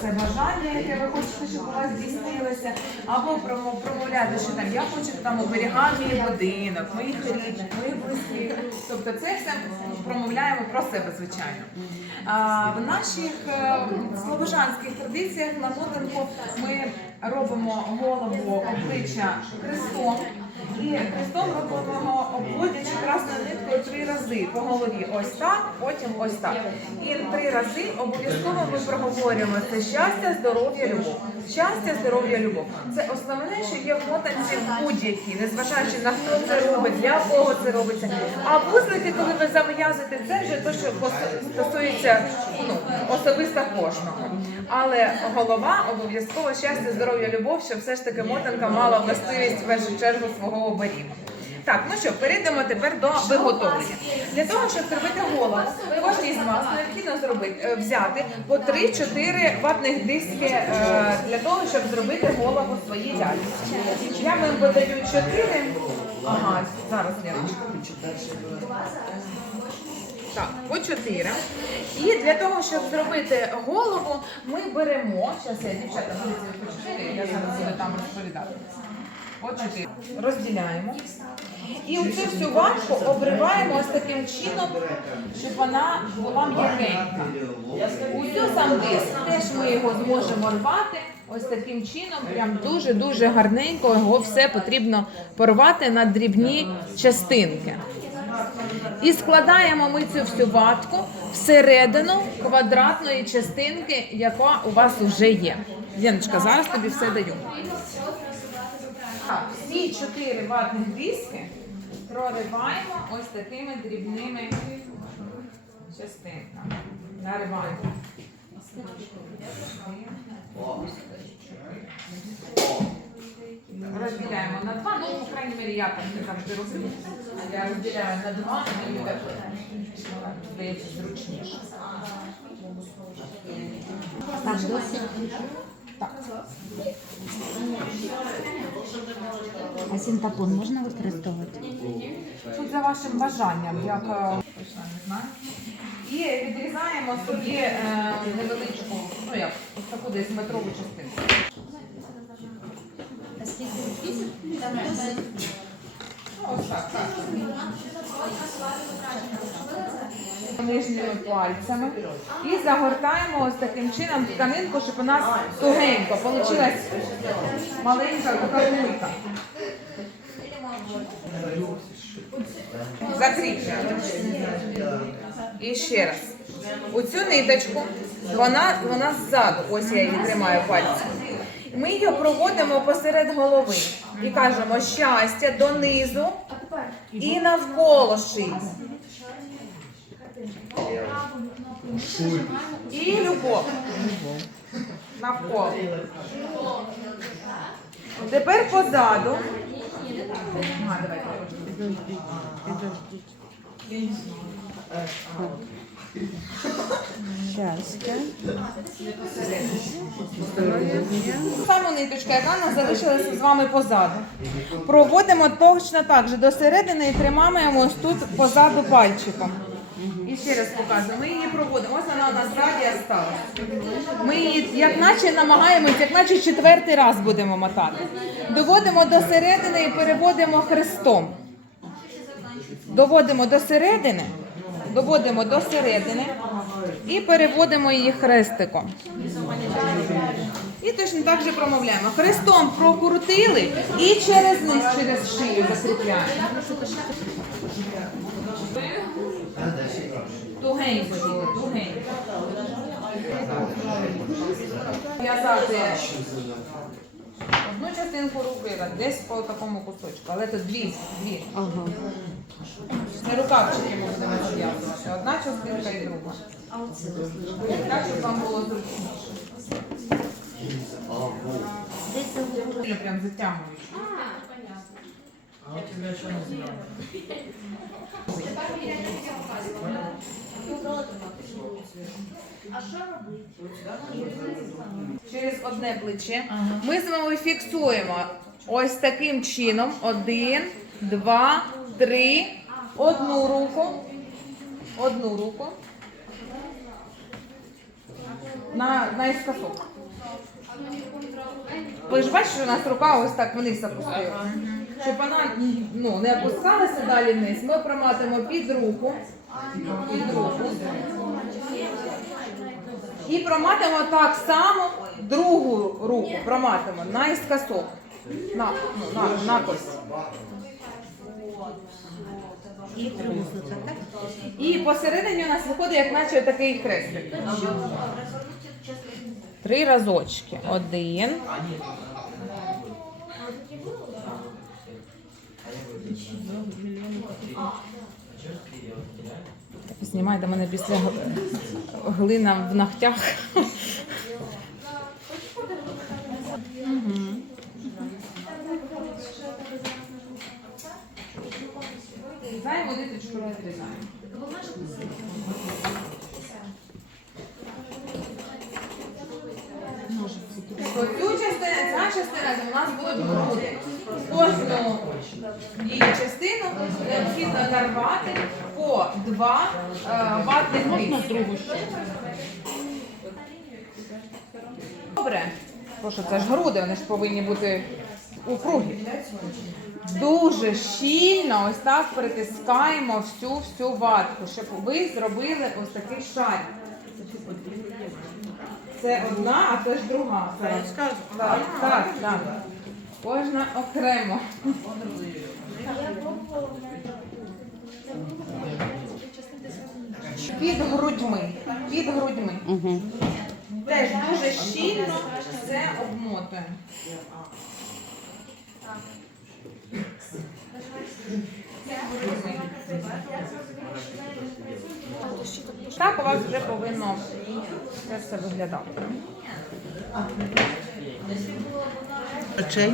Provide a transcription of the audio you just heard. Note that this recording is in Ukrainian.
це бажання, яке ви хочете, щоб у вас здійснилося, або промо- промовляти, що там я хочу там оберігати мій будинок, моїх рідних, моїх близьких. Тобто це все промовляємо про себе, звичайно. А, в наших е, слобожанських традиціях на мотанку ми робимо голову обличчя хрестом. І хрестом робимо обводячи красною ниткою три рази по голові. Ось так, потім ось так. І три рази обов'язково ми проговорюємо це щастя, здоров'я, любов. Щастя, здоров'я, любов. Це основне, що є в мотанці в будь-якій, незважаючи на хто це робить, для кого це робиться. А вузлики, коли ви зав'язуєте, це вже те, що стосується ну, особисто кожного. Але голова обов'язково щастя, здоров'я, любов, щоб все ж таки мотанка мала властивість в першу чергу свого оберігу. Так, ну що, перейдемо тепер до виготовлення. Для того, щоб зробити голову, кожній з вас необхідно зробити, е, взяти по 3-4 ватних диски е, для того, щоб зробити голову своїй ляльці. Я вам подаю 4. Ага, зараз Лерочка. Так, по 4. І для того, щоб зробити голову, ми беремо. Зараз я дівчата по 4, я зараз буду там розповідати. По 4. Розділяємо. І оцю всю ватку обриваємо ось таким чином, щоб вона була м'якенька. Усю сам диск теж ми його зможемо рвати. Ось таким чином, прям дуже-дуже гарненько його все потрібно порвати на дрібні частинки. І складаємо ми цю всю ватку всередину квадратної частинки, яка у вас вже є. Леночка, зараз тобі все даю. Так, всі чотири ватних диски прориваємо ось такими дрібними частинками. Нариваємо. Розділяємо на два, ну, по крайній мірі, я так завжди роблю. Я розділяю на два, мені так здається зручніше. Так. А синтепон можна використовувати? Тут за вашим бажанням, як е, точно не знаю. І відрізаємо собі е, невеличку, ну як, ось таку десь метрову частинку. Ну, так. Нижніми пальцями і загортаємо ось таким чином тканинку, щоб у нас тугенько получилась маленька така. Закріплюємо. І ще раз. Оцю ниточку, вона, вона ззаду, ось я її тримаю пальцем. Ми її проводимо посеред голови і кажемо щастя донизу і навколо шиї. І любов. Навколо. Тепер позаду. Щастя. Саму ниточку, яка нас залишилася з вами позаду. Проводимо точно так же до середини і тримаємо ось тут позаду пальчиком. І ще раз показую. Ми її проводимо. Ось вона у нас ззаді осталась. Ми її, як наче намагаємось, як наче четвертий раз будемо мотати. Доводимо до середини і переводимо хрестом. Доводимо до середини, доводимо до середини і переводимо її хрестиком. І точно так же промовляємо. Хрестом прокрутили і через низ, через шию закріпляємо. Тугенько, тугенько. В'язати одну частинку руки, десь по такому кусочку, але це дві, дві. Ага. Не рукавчики можна зв'язувати. Одна частинка і друга. Так, щоб вам було зручніше. Я прям затягуючи. Через одне плече. Ми з вами фіксуємо ось таким чином. Один, два, три. Одну руку. Одну руку. на, наискосок. Ви ж бачите, що у нас рука ось так вниз опустила. Щоб вона ну, не опускалася далі вниз, ми проматимо під руку. Під руку. І проматимо так само другу руку. Проматимо наискосок. На, ну, на, на кость. І так? Посередині у нас виходить, як наче такий хрестик. Три разочки. Один. Знімай до мене після глина в ногтях. Що цю частину, ця частина у нас будуть груди. Кожну її частину необхідно нарвати по два е, ватних ще? Добре. Прошу, це ж груди, вони ж повинні бути упругі. Дуже щільно ось так притискаємо всю всю ватку, щоб ви зробили ось такий шар. Це одна, а це ж друга. Так, так, так. Кожна окремо. Під грудьми. Під грудьми. Угу. Теж дуже щільно все обмотуємо. Так у вас вже повинно це все виглядати. Чей?